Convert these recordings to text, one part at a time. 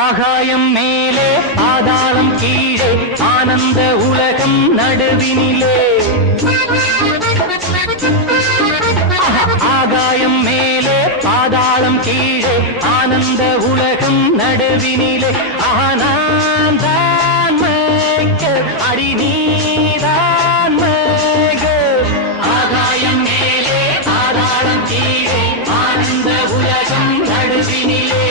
ஆகாயம் மேலே பாதாளம் கீழே ஆனந்த உலகம் நடுவினிலே. ஆகாயம் மேலே பாதாளம் கீழே ஆனந்த உலகம் நடுவினிலே. நான் தான் மேய்க்க அடி நீதான் மேய்க. ஆகாயம் மேலே பாதாளம் கீழே ஆனந்த உலகம் நடுவினிலே.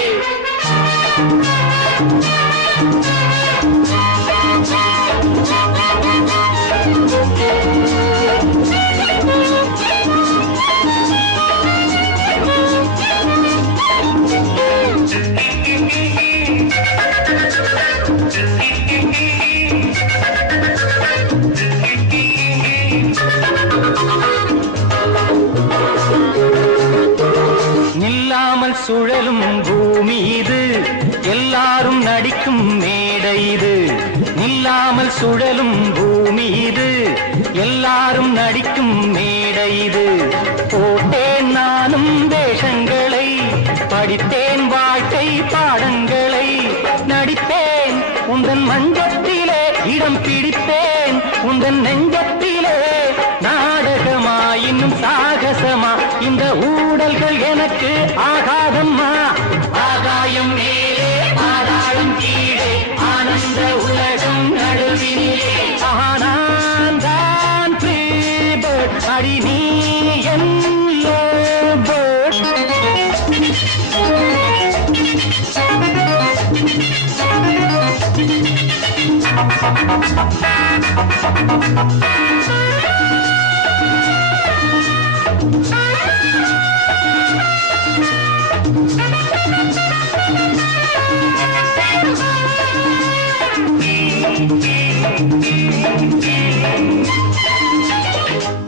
நில்லாமல் சுழலும் பூமி இது, எல்லாரும் நடிக்கும் மேடை இது. நில்லாமல் சுழலும் பூமி இது, எல்லாரும் நடிக்கும் மேடை இது. போட்டேன் நானும் வேஷங்களை, படித்தேன் வாழ்க்கை பாடங்களை. நடிப்பேன் உந்தன் மஞ்சத்திலே, இடம் பிடிப்பேன் உந்தன் நெஞ்சத்திலே. நாடகமா இன்னும் சாகசமா, இந்த ஊடல்கள் எனக்கு ஆகாதம்மா. ஆகாயம் மேலே பாதாளம் கீழே ஆனந்த உலகம் நடுவினிலே. நான் தான் ஃப்ரீபர்ட் அடி நீ என் லவ்பர்ட்.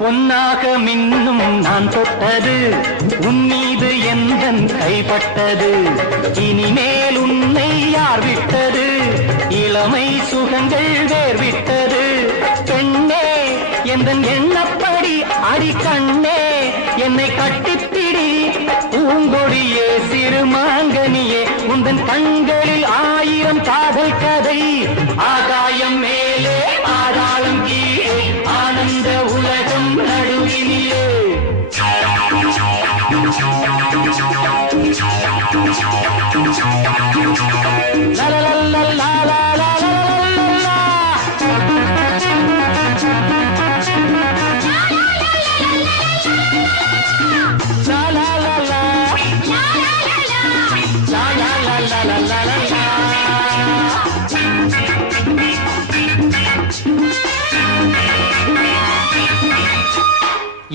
பொன்னாக மின்னும் நான் தொட்டது, உன் மீது எந்தன் கைப்பட்டது. இனிமேல் உன்னை யார் விட்டது, இளமை சுகங்கள் வேர்விட்டது. பெண்ணே எந்தன் எண்ணப்படி அடி கண்ணே, என்னை கட்டிப்பிடி பூங்கொடியே சிறுமாங்கனியே. உந்தன் கண்களில் 1000 காதல் கதை. ஆகாயம் மேலே பாதாளம் கீழே ஆனந்த உலகம் நடுவினிலே.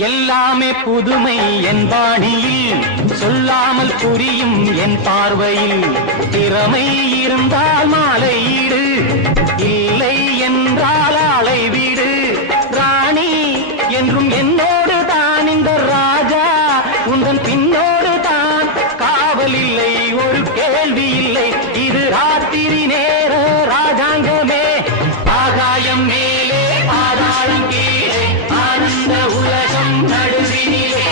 எல்லாமே புதுமை என் பாணியில், சொல்லாமல் புரியும் என் பார்வையில். திறமை இருந்தால் மாலையீடு, இல்லை என்றால் ஆளை வீடு. ராணி என்றும் என்னோடு தான் இந்த ராஜா, உந்தன் பின்னோடு தான் காவல் இல்லை, ஒரு கேள்வி இல்லை. இது ராத்திரி நேர ராஜாங்கமே. ஆகாயம் மேலே பாதாளம் கீழே ஆனந்த உலகம் நடுவினிலே.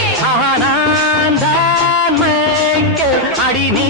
நான் தான் மேய்க்க அடி நீ